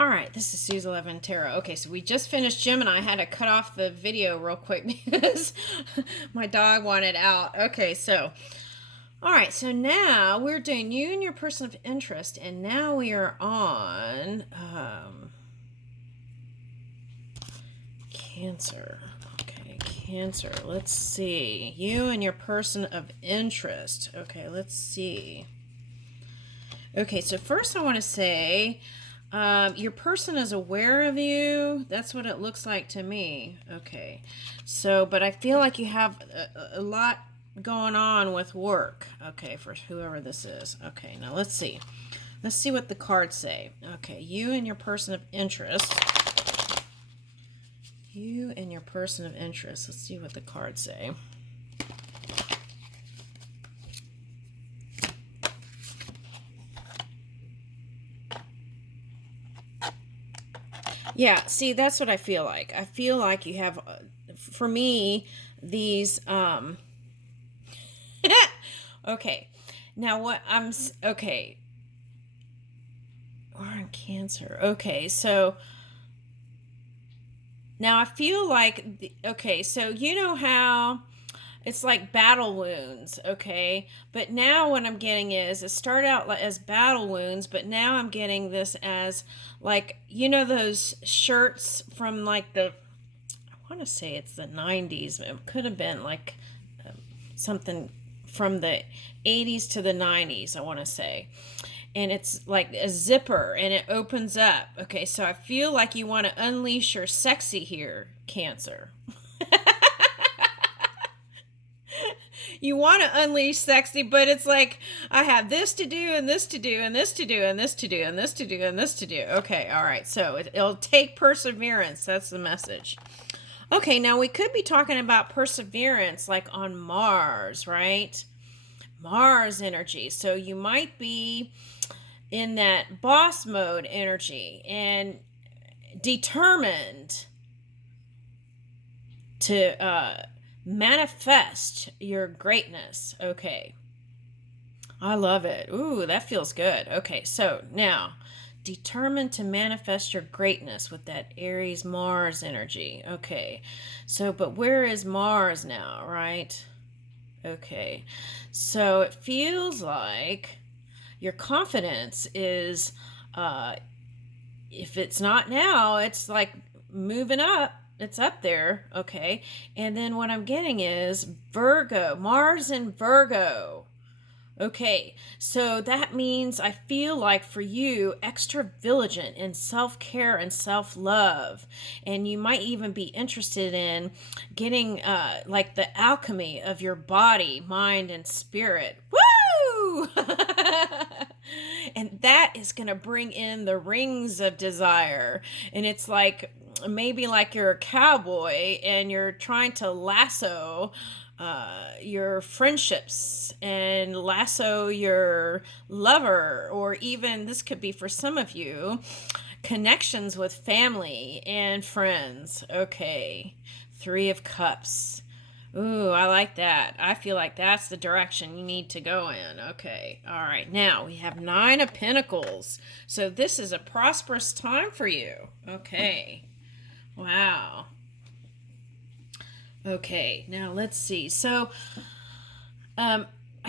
All right, this is Sue's 11 Tarot. Okay, so we just finished Gemini. I had to cut off the video real quick because my dog wanted out. Okay, so, all right, so now we're doing you and your person of interest, and now we are on Cancer. Okay, Cancer. Let's see. You and your person of interest. Okay, let's see. Okay, so first I want to say your person is aware of you. That's what it looks like to me. Okay, so, but I feel like you have a lot going on with work. Okay, for whoever this is. Okay, now let's see. Let's see what the cards say. Okay, you and your person of interest. You and your person of interest. Let's see what the cards say. Yeah, see, that's what I feel like. I feel like you have, for me, these, okay. Now what okay. We're on Cancer. Okay, so, now I feel like, okay, so you know how it's like battle wounds, okay? But now what I'm getting is, it started out as battle wounds, but now I'm getting this as, like, you know those shirts from, like, I want to say it's the 90s. It could have been, like, something from the 80s to the 90s, I want to say. And it's like a zipper, and it opens up. Okay, so I feel like you want to unleash your sexy here, Cancer. You want to unleash sexy, but it's like, I have this to do, and this to do, and this to do, and this to do, and this to do, and this to do. Okay, all right. So it'll take perseverance. That's the message. Okay, now we could be talking about perseverance, like on Mars, right? Mars energy. So you might be in that boss mode energy and determined to manifest your greatness. Okay. I love it. Ooh, that feels good. Okay, so now, determined to manifest your greatness with that Aries Mars energy. Okay, so, but where is Mars now, right? Okay, so it feels like your confidence is, if it's not now, it's like moving up. It's up there, okay? And then what I'm getting is Virgo, Mars in Virgo. Okay, so that means I feel like for you, extra vigilant in self-care and self-love. And you might even be interested in getting like the alchemy of your body, mind, and spirit. Woo! And that is going to bring in the rings of desire. And it's like, maybe like you're a cowboy and you're trying to lasso your friendships and lasso your lover, or even, this could be for some of you, connections with family and friends. Okay, 3 of Cups. Ooh, I like that. I feel like that's the direction you need to go in. Okay, all right. Now we have 9 of Pentacles. So this is a prosperous time for you. Okay. Wow. Okay, now let's see. So, I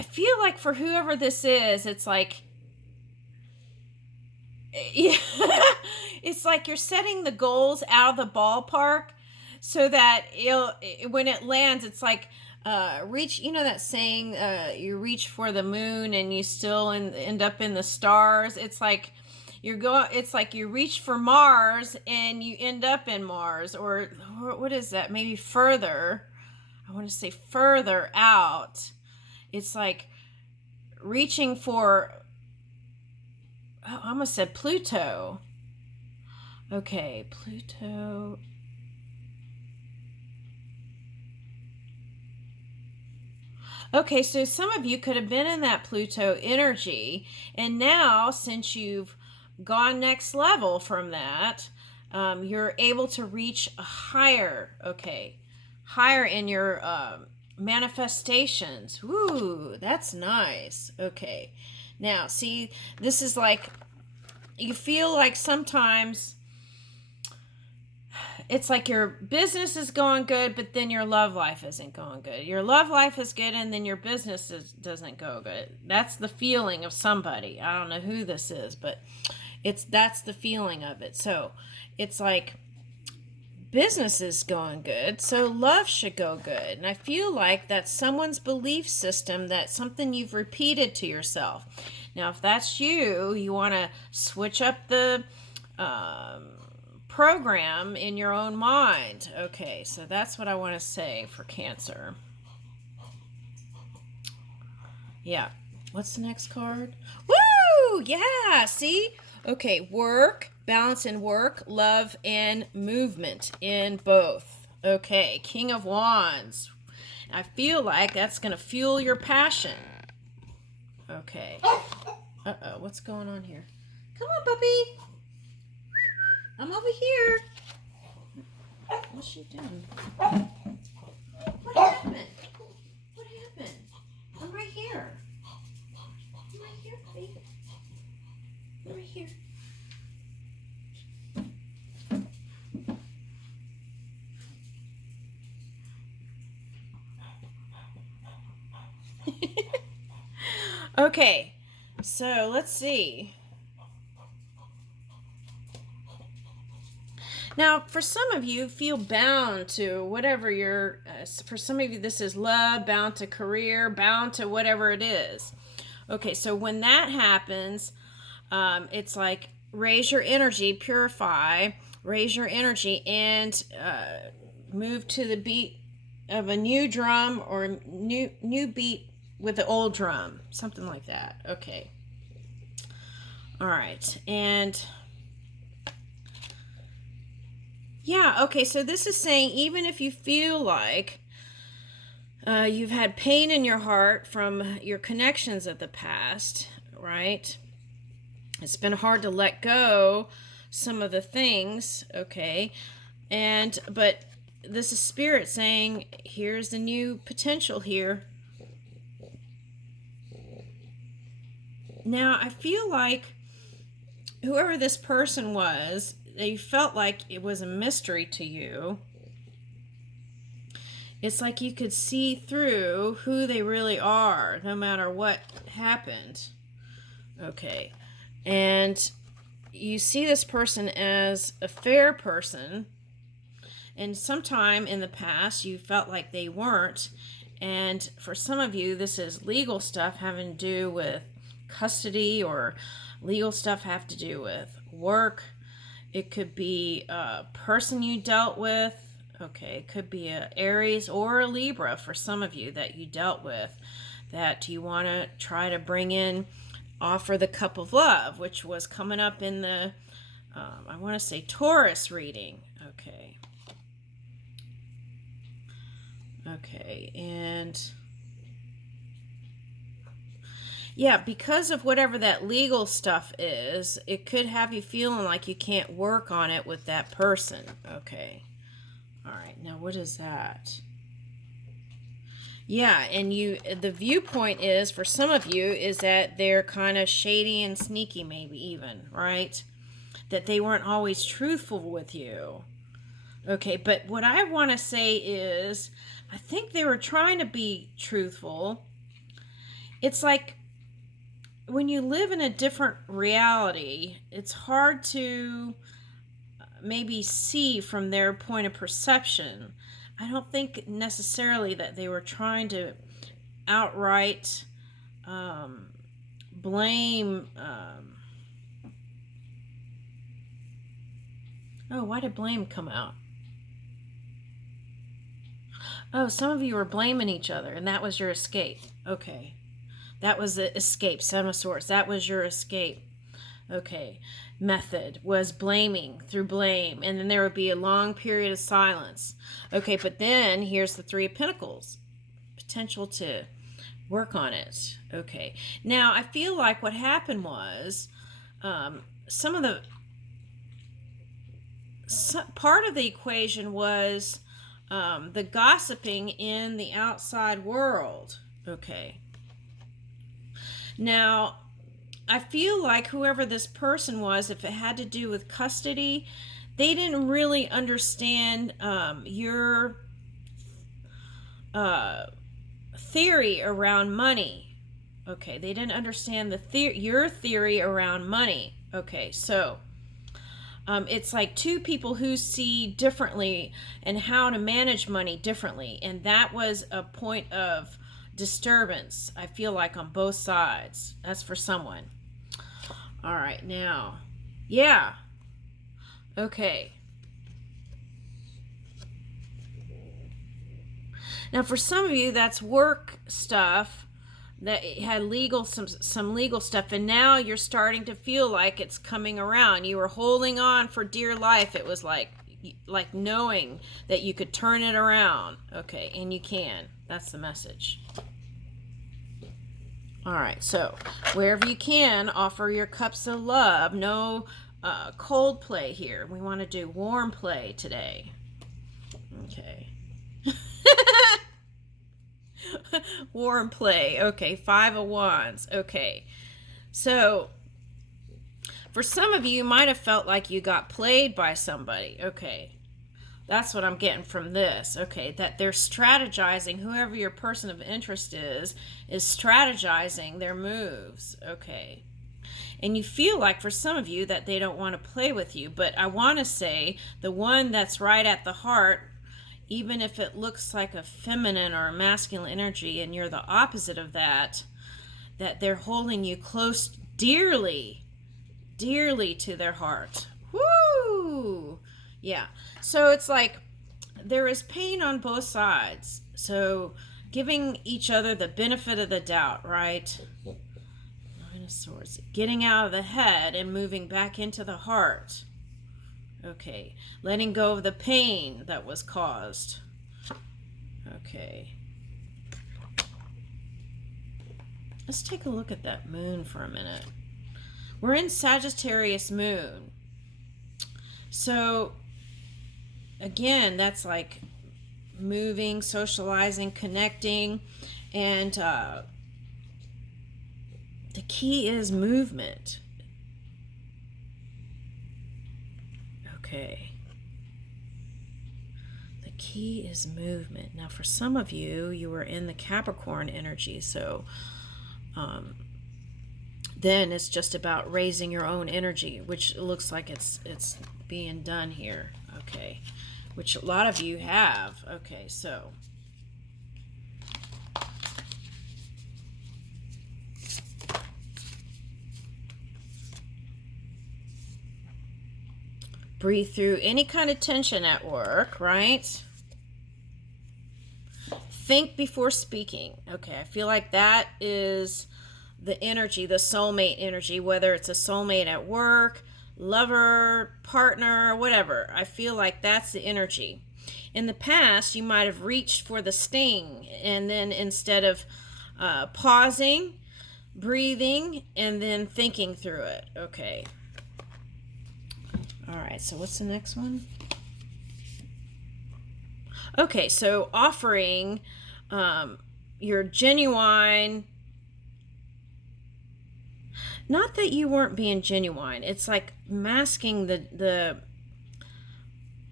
feel like for whoever this is, it's like, yeah, it's like you're setting the goals out of the ballpark so that when it lands, it's like, reach, you know that saying, you reach for the moon and you still end up in the stars. It's like, it's like you reach for Mars and you end up in Mars, or what is that? Maybe further. I want to say further out. It's like reaching for, I almost said Pluto. Okay, Pluto. Okay, so some of you could have been in that Pluto energy, and now since you've gone next level from that, you're able to reach a higher, okay, higher in your manifestations. Woo, that's nice. Okay, now see, this is like, you feel like sometimes it's like your business is going good, but then your love life isn't going good. Your love life is good, and then your business doesn't go good. That's the feeling of somebody. I don't know who this is, but that's the feeling of it. So it's like business is going good, so love should go good. And I feel like that's someone's belief system, that's something you've repeated to yourself. Now, if that's you, you want to switch up the program in your own mind. Okay, so that's what I want to say for Cancer. Yeah. What's the next card? Woo! Yeah, see? Okay, work, balance in work, love, and movement in both. Okay, King of Wands. I feel like that's going to fuel your passion. Okay. Uh-oh, what's going on here? Come on, puppy. I'm over here. What's she doing? What happened? What happened? I'm right here. I'm right here, baby. I'm right here. Okay, so let's see. Now, for some of you, feel bound to whatever your, for some of you, this is love, bound to career, bound to whatever it is. Okay, so when that happens, it's like raise your energy, purify, raise your energy, and move to the beat of a new drum or new beat with the old drum, something like that. Okay. All right, and yeah, okay, so this is saying even if you feel like you've had pain in your heart from your connections of the past, right? It's been hard to let go some of the things, okay? But this is Spirit saying, here's the new potential here. Now, I feel like whoever this person was, they felt like it was a mystery to you. It's like you could see through who they really are, no matter what happened. Okay. And you see this person as a fair person, and sometime in the past you felt like they weren't. And for some of you, this is legal stuff having to do with custody, or legal stuff have to do with work. It could be a person you dealt with. Okay, it could be a Aries or a Libra for some of you that you dealt with, that you want to try to bring in, offer the cup of love, which was coming up in the, I want to say Taurus reading. Okay. Okay, and yeah, because of whatever that legal stuff is, it could have you feeling like you can't work on it with that person. Okay. All right, now what is that? Yeah, and the viewpoint is, for some of you, is that they're kind of shady and sneaky, maybe even, right? That they weren't always truthful with you. Okay, but what I want to say is, I think they were trying to be truthful. It's like when you live in a different reality, it's hard to maybe see from their point of perception. I don't think necessarily that they were trying to outright blame. Oh, why did blame come out? Oh, some of you were blaming each other, and that was your escape. Okay. That was the escape, Seven of Swords. That was your escape. Okay. Method was blaming, through blame, and then there would be a long period of silence. Okay, but then here's the Three of Pentacles. Potential to work on it. Okay. Now, I feel like what happened was some of the part of the equation was the gossiping in the outside world. Okay. Now, I feel like whoever this person was, if it had to do with custody, they didn't really understand your theory around money. Okay, they didn't understand your theory around money. Okay, so it's like two people who see differently and how to manage money differently, and that was a point of disturbance, I feel like, on both sides. That's for someone. All right, now, yeah, okay. Now, for some of you, that's work stuff that had some legal stuff, and now you're starting to feel like it's coming around. You were holding on for dear life. It was like knowing that you could turn it around. Okay, and you can. That's the message. All right, so wherever you can, offer your cups of love. No cold play here. We want to do warm play today. Okay. Warm play. Okay, 5 of Wands. Okay, so for some of you, you might have felt like you got played by somebody. Okay, that's what I'm getting from this. Okay, that they're strategizing, whoever your person of interest is strategizing their moves. Okay, and you feel like for some of you that they don't want to play with you, but I want to say the one that's right at the heart, even if it looks like a feminine or a masculine energy and you're the opposite of that, that they're holding you close, dearly, dearly to their heart. Woo! Yeah. So it's like there is pain on both sides. So giving each other the benefit of the doubt, right? Nine of Swords. Getting out of the head and moving back into the heart. Okay, letting go of the pain that was caused. Okay. Let's take a look at that moon for a minute. We're in Sagittarius moon. So, again, that's like moving, socializing, connecting, and the key is movement. Okay. The key is movement. Now, for some of you, you were in the Capricorn energy, so then it's just about raising your own energy, which looks like it's being done here. Okay. Which a lot of you have. Okay, so breathe through any kind of tension at work, right? Think before speaking. Okay, I feel like that is the energy, the soulmate energy, whether it's a soulmate at work, lover, partner, whatever. I feel like that's the energy. In the past, you might have reached for the sting, and then instead of pausing, breathing, and then thinking through it. Okay. All right, so what's the next one? Okay, so offering your genuine, not that you weren't being genuine, it's like masking the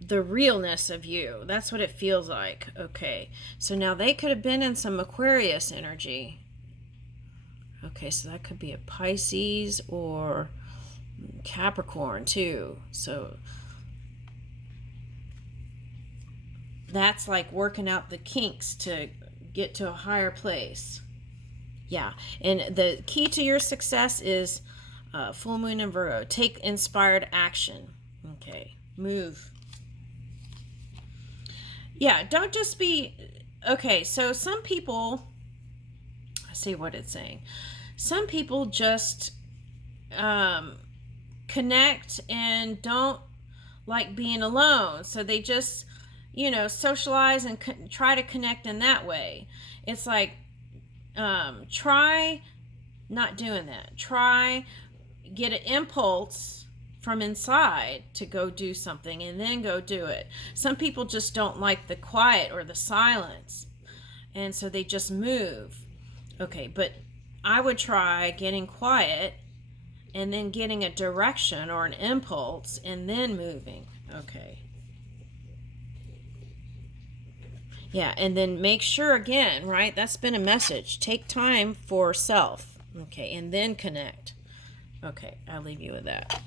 realness of you. That's what it feels like. Okay, so now they could have been in some Aquarius energy. Okay, so that could be a Pisces or Capricorn too. So that's like working out the kinks to get to a higher place. Yeah, and the key to your success is full moon in Virgo. Take inspired action. Okay, move. Yeah, don't just be... Okay, so some people... I see what it's saying. Some people just connect and don't like being alone. So they just, socialize and try to connect in that way. It's like, try not doing that. Try get an impulse from inside to go do something and then go do it. Some people just don't like the quiet or the silence, and so they just move. Okay, but I would try getting quiet and then getting a direction or an impulse and then moving. Okay. Yeah, and then make sure again, right? That's been a message. Take time for self. Okay, and then connect. Okay, I'll leave you with that.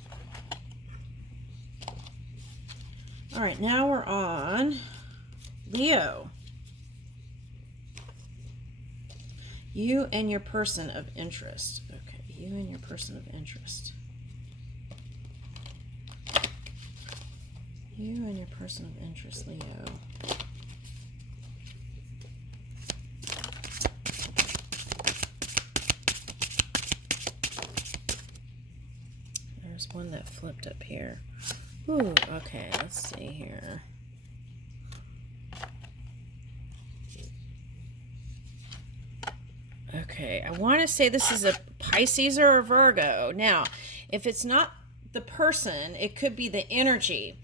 All right, now we're on Leo. You and your person of interest. Okay, you and your person of interest. You and your person of interest, Leo. There's one that flipped up here. Ooh, okay, let's see here. Okay, I want to say this is a Pisces or a Virgo. Now, if it's not the person, it could be the energy.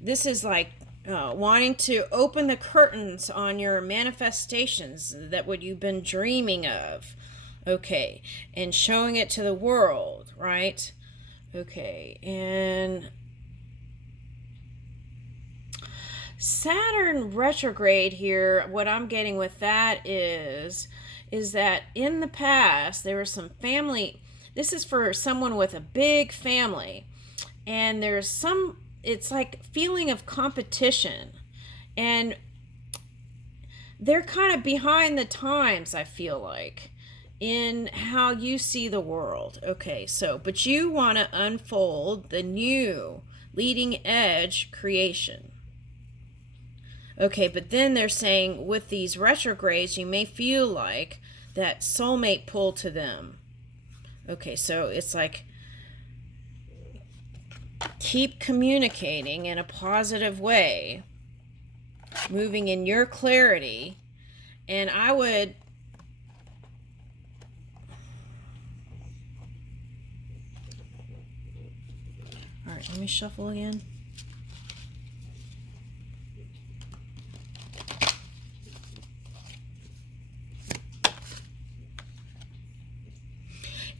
This is like wanting to open the curtains on your manifestations, that what you've been dreaming of. Okay, and showing it to the world, right? Okay, and Saturn retrograde here, what I'm getting with that is that in the past there was some family, this is for someone with a big family, and there's some, it's like feeling of competition, and they're kind of behind the times, I feel like, in how you see the world. Okay, so, but you want to unfold the new leading edge creation. Okay, but then they're saying with these retrogrades, you may feel like that soulmate pull to them. Okay, so it's like keep communicating in a positive way, moving in your clarity, and I would all right, let me shuffle again.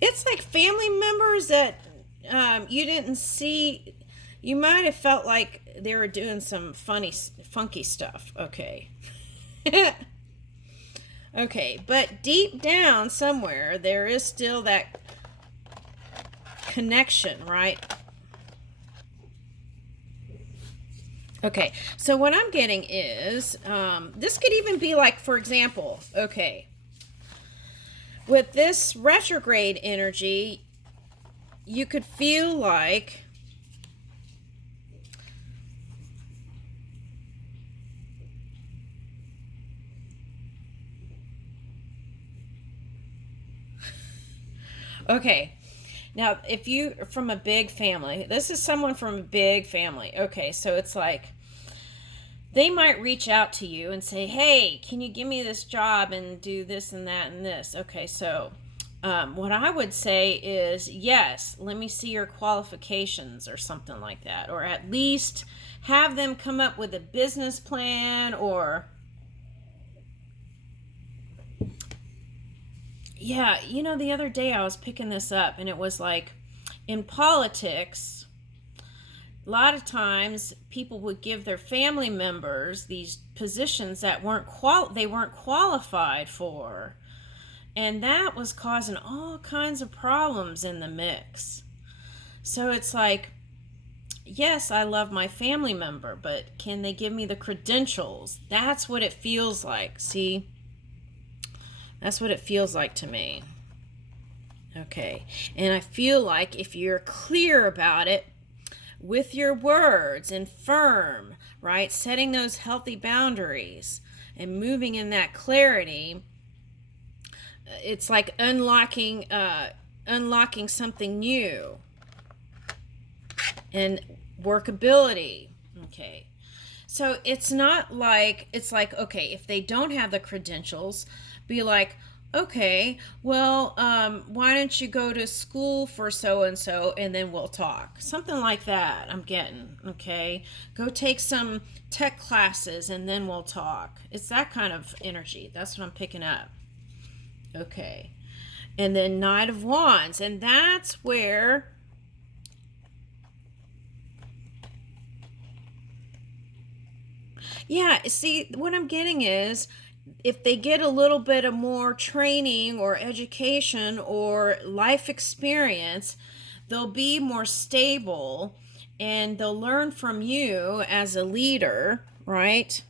It's like family members that you didn't see. You might have felt like they were doing some funky stuff. Okay. Okay, but deep down somewhere, there is still that connection, right? Okay, so what I'm getting is, this could even be like, for example, okay, with this retrograde energy, you could feel like okay, now if you from a big family, this is someone from a big family. Okay, so it's like they might reach out to you and say, hey, can you give me this job and do this and that and this? Okay, so what I would say is, yes, let me see your qualifications or something like that. Or at least have them come up with a business plan, or yeah, you know, the other day I was picking this up and it was like in politics, a lot of times people would give their family members these positions that they weren't qualified for, and that was causing all kinds of problems in the mix. So it's like, yes, I love my family member, but can they give me the credentials? That's what it feels like. See, that's what it feels like to me. Okay, and I feel like if you're clear about it with your words and firm, right, setting those healthy boundaries and moving in that clarity, it's like unlocking something new and workability. Okay, so it's not like, it's like, okay, if they don't have the credentials, be like, okay, well, why don't you go to school for so-and-so and then we'll talk. Something like that I'm getting, okay? Go take some tech classes and then we'll talk. It's that kind of energy. That's what I'm picking up. Okay. And then Knight of Wands. And that's where yeah, see, what I'm getting is if they get a little bit of more training or education or life experience, they'll be more stable and they'll learn from you as a leader, right?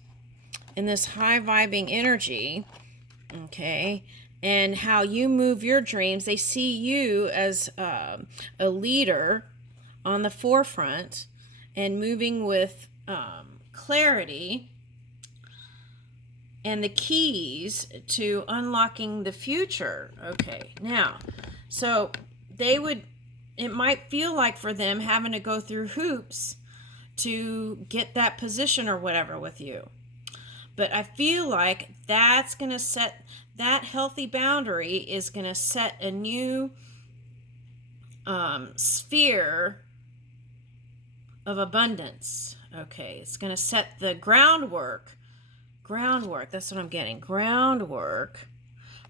In this high vibing energy, okay? And how you move your dreams. They see you as a leader on the forefront and moving with clarity and the keys to unlocking the future. Okay, now, so it might feel like for them having to go through hoops to get that position or whatever with you. But I feel like that's going to set, that healthy boundary is going to set a new sphere of abundance. Okay, it's going to set the groundwork, that's what I'm getting, groundwork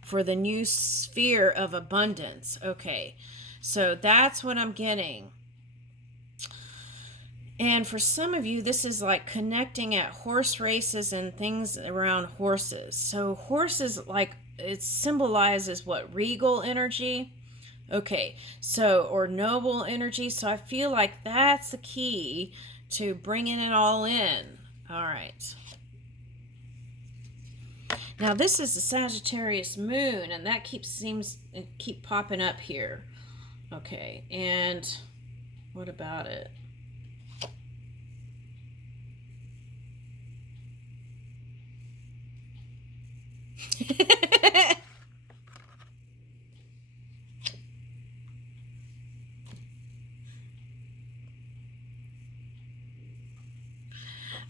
for the new sphere of abundance. Okay, so that's what I'm getting. And for some of you, this is like connecting at horse races and things around horses. So horses, like, it symbolizes what? Regal energy. Okay, so, or noble energy. So I feel like that's the key to bringing it all in. All right. Now this is the Sagittarius moon, and that seems to keep popping up here. Okay, and what about it?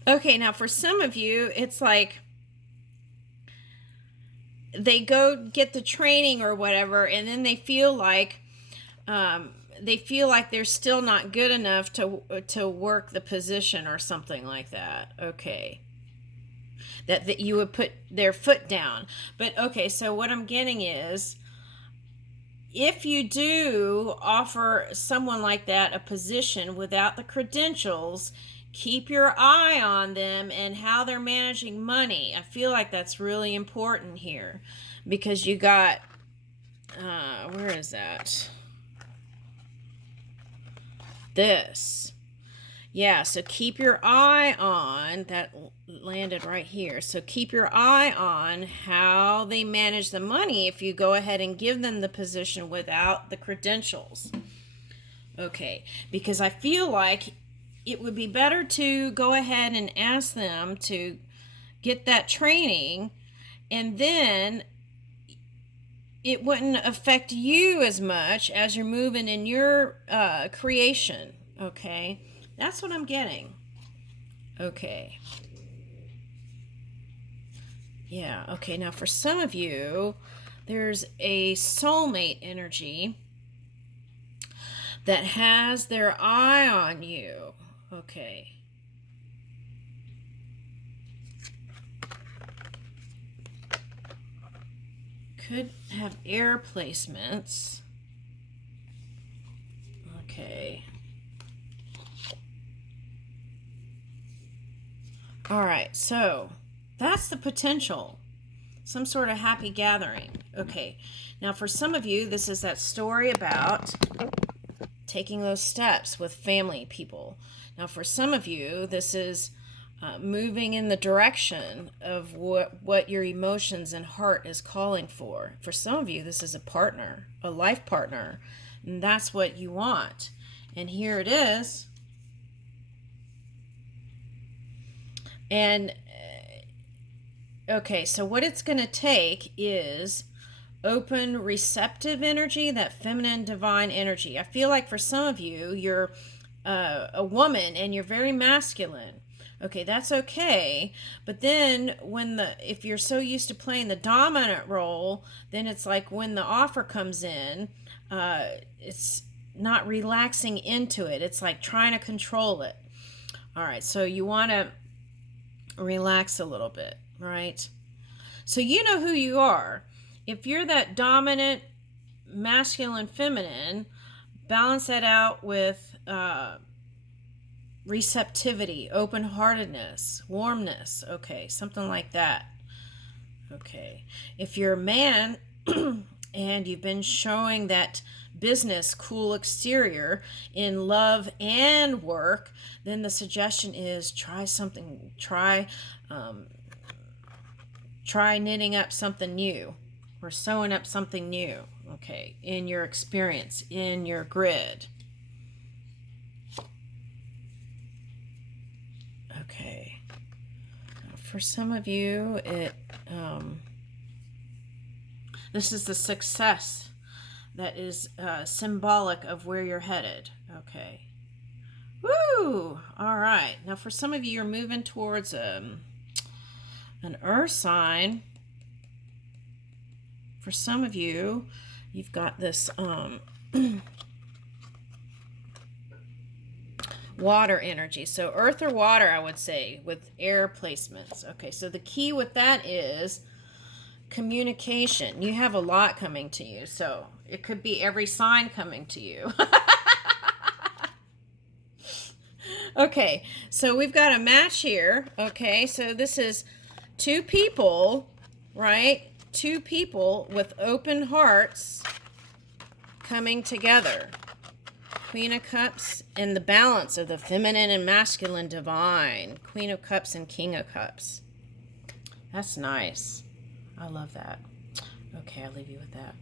Okay, now for some of you, it's like they go get the training or whatever, and then they feel like they're still not good enough to work the position or something like that. Okay, that you would put their foot down. But okay, so what I'm getting is, if you do offer someone like that a position without the credentials, keep your eye on them and how they're managing money. I feel like that's really important here, because you got, where is that? This. Yeah, so keep your eye on, that landed right here. So keep your eye on how they manage the money if you go ahead and give them the position without the credentials. Okay, because I feel like it would be better to go ahead and ask them to get that training, and then it wouldn't affect you as much as you're moving in your creation. Okay, that's what I'm getting. Okay. Yeah, okay, now for some of you, there's a soulmate energy that has their eye on you. Okay. Could have air placements. Okay. All right, so that's the potential. Some sort of happy gathering. Okay, now for some of you, this is that story about taking those steps with family people. Now for some of you, this is moving in the direction of what your emotions and heart is calling for. For some of you, this is a partner, a life partner, and that's what you want. And here it is. And okay, so what it's going to take is open, receptive energy, that feminine, divine energy. I feel like for some of you, you're a woman and you're very masculine. Okay, that's okay. But then if you're so used to playing the dominant role, then it's like when the offer comes in, it's not relaxing into it. It's like trying to control it. All right, so you want to relax a little bit, right? So you know who you are. If you're that dominant masculine, feminine, balance that out with receptivity, open-heartedness, warmness. Okay, something like that. Okay, if you're a man and you've been showing that business cool exterior in love and work, then the suggestion is try something. Try knitting up something new or sewing up something new. Okay, in your experience, in your grid. Okay. For some of you, this is the success that is symbolic of where you're headed. Okay. Woo! All right. Now, for some of you, you're moving towards an earth sign. For some of you, you've got this water energy. So earth or water, I would say, with air placements. Okay, so the key with that is communication. You have a lot coming to you, so it could be every sign coming to you. Okay, so we've got a match here. Okay, so this is two people, right? Two people with open hearts coming together. Queen of Cups and the balance of the feminine and masculine divine. Queen of Cups and King of Cups. That's nice. I love that. Okay, I'll leave you with that.